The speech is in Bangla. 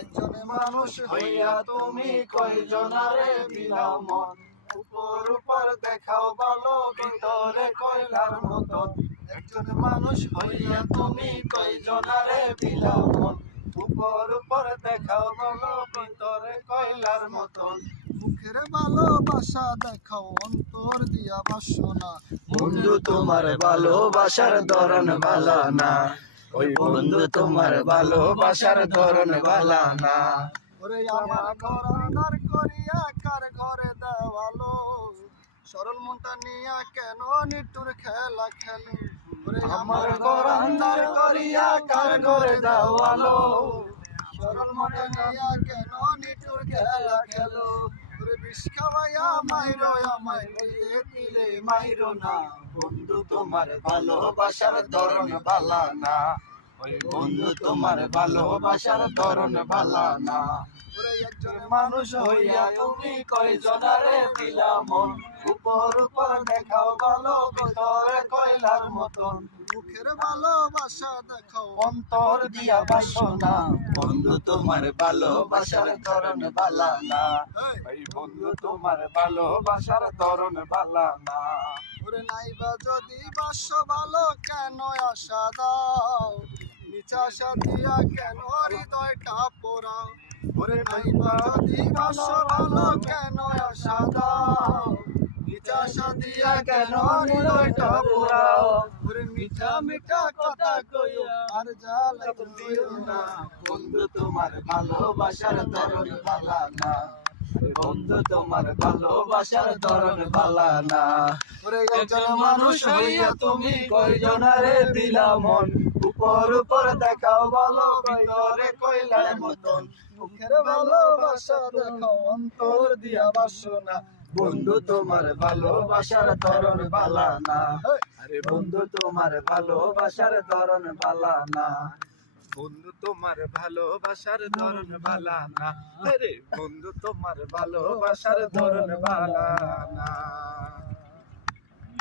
একজনে মানুষ হইয়া তুমি কয়জনারে বিলাও মন, উপর উপর দেখাও ভালো ভিতরে কয়লার মতন। একজনে মানুষ হইয়া তুমি কয়জনারে বিলাও মন, উপর উপর দেখাও ভালো ভিতরে কয়লার মতন। মুখের ভালোবাসা দেখাও অন্তর দিয়া বাসনা, বন্ধু তোমার ভালোবাসার ধরন ভালো না, ওই বন্ধু তোমার ভালোবাসার ধরন ভালো না। ওরে আমার ঘর আন্ধার করিয়া কার ঘরে দেওয়ালো, সরল মনটা নিয়া কেন নিটুর খেলা খেলো। ওরে আমার ঘর আন্ধার করিয়া কার ঘরে দেওয়ালো, সরল মনটা নিয়া কেন নিটুর খেলা খেলো। ওরে বিষ খাওয়াইয়া মাইরো আমায় দিলে দিলে মাইরো না, বন্ধু তোমার ভালোবাসার ধরন ভালো না, ওই বন্ধু তোমার ভালোবাসার ধরন ভালো না। ওরে একজন মানুষ হইয়া তুমি কয়জনারে দিলা মন, উপর উপর দেখাও ভালো ভিতরে কয়লার মতন। মুখের ভালোবাসা দেখাও অন্তর দিয়া বাসনা, বন্ধু তোমার ভালোবাসার ধরন ভালো না, ওই বন্ধু তোমার ভালোবাসার ধরন ভালো না। ওরে নাইবা যদি বাসো ভালো কেন আশা দাও, নিচা আশা দিয়া কেন হৃদয়টা পোড়াও। ওরে নাইবা যদি বাসো ভালো কেন আশা দাও, নিচা আশা দিয়া কেন হৃদয়টা পোড়াও। ওরে মিঠা মিঠা কথা কইও আর জ্বালা দিও না, বন্ধু তোমার ভালোবাসার ধরন ভালো না, বন্ধু তোমার ভালোবাসার ধরন ভালো না। ওরে একজন মানুষ হইয়া তুমি কয়জনারে দিলা মন, উপর উপর দেখাও ভালো ভিতরে কয়লার মতন। মুখের ভালোবাসা দেখাও অন্তর দিয়া বাসনা, বন্ধু তোমার ভালোবাসার ধরন ভালো না, আরে বন্ধু তোমার ভালোবাসার ধরন ভালো না, বন্ধু তোমার ভালোবাসার ধরন ভালো না, আরে বন্ধু তোমার ভালোবাসার ধরন ভালো না।